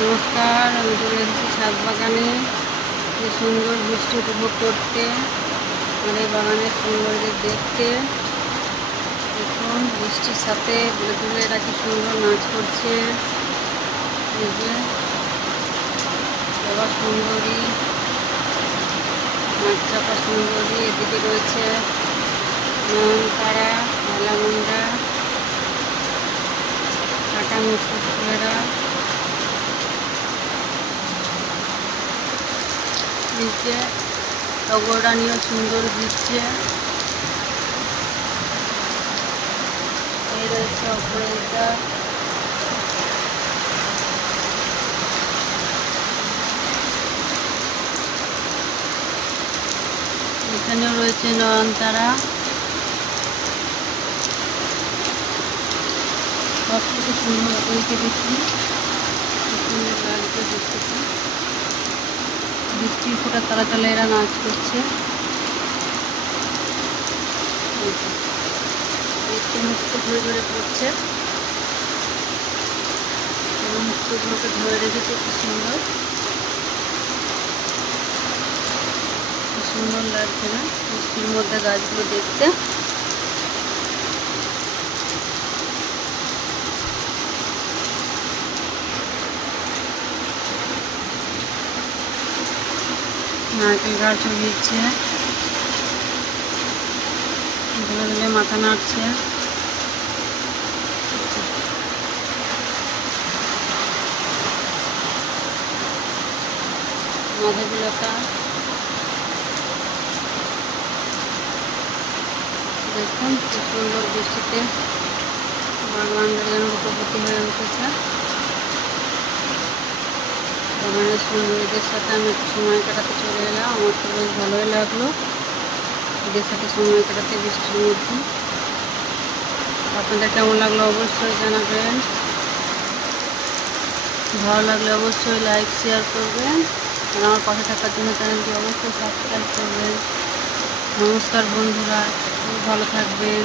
নমস্কার, আমি চলে এসেছি ছাদ বাগানে কি সুন্দর বৃষ্টি উপভোগ করতে এই বাগানের সৌন্দর্য দেখতে। দেখুন, বৃষ্টির সাথে তুলে এরা কি সুন্দর নাচ করছে। এই যে বাবা সুন্দরী নাচ চাপা সুন্দরী এদিকে রয়েছে নয়নতারা মেলামুন্ডা কাটা মুকুট ফুলেরা নিচে টগরানিও সুন্দর দিচ্ছে এই রয়েছে অপরাজিতা। এখানেও রয়েছে নয়নতারা। সব থেকে সুন্দর ওইকে দেখি সুন্দর লাগছে দেখতে বৃষ্টির ফোটা তালা তালা এরা নাচ করছে। একটু মুক্ত ধরে ধরে পড়ছে এবং মুক্তগুলোকে ধরে রেখেছে, কি সুন্দর। খুব সুন্দর লাগছে না। বৃষ্টির মধ্যে গাছগুলো দেখতে। নারকেল গাছ উড়িয়েছে ধুলে ধুলে মাথা নাড়ছে মাধবীলতা দেখুন কি সুন্দর বৃষ্টিতে বাগানটা যেন বাগানের সৌন্দর্যদের সাথে আমি একটু সময় কাটাতে চলে এলাম। আমার তো বেশ ভালোই লাগল। এদের সাথে সময় কাটাতে বৃষ্টির মধ্যে। আপনাদের কেমন লাগল অবশ্যই জানাবেন। ভালো লাগলে অবশ্যই লাইক শেয়ার করবেন। আর আমার পাশে থাকার জন্য চ্যানেলটি অবশ্যই সাবস্ক্রাইব করবেন। নমস্কার বন্ধুরা, ভালো থাকবেন।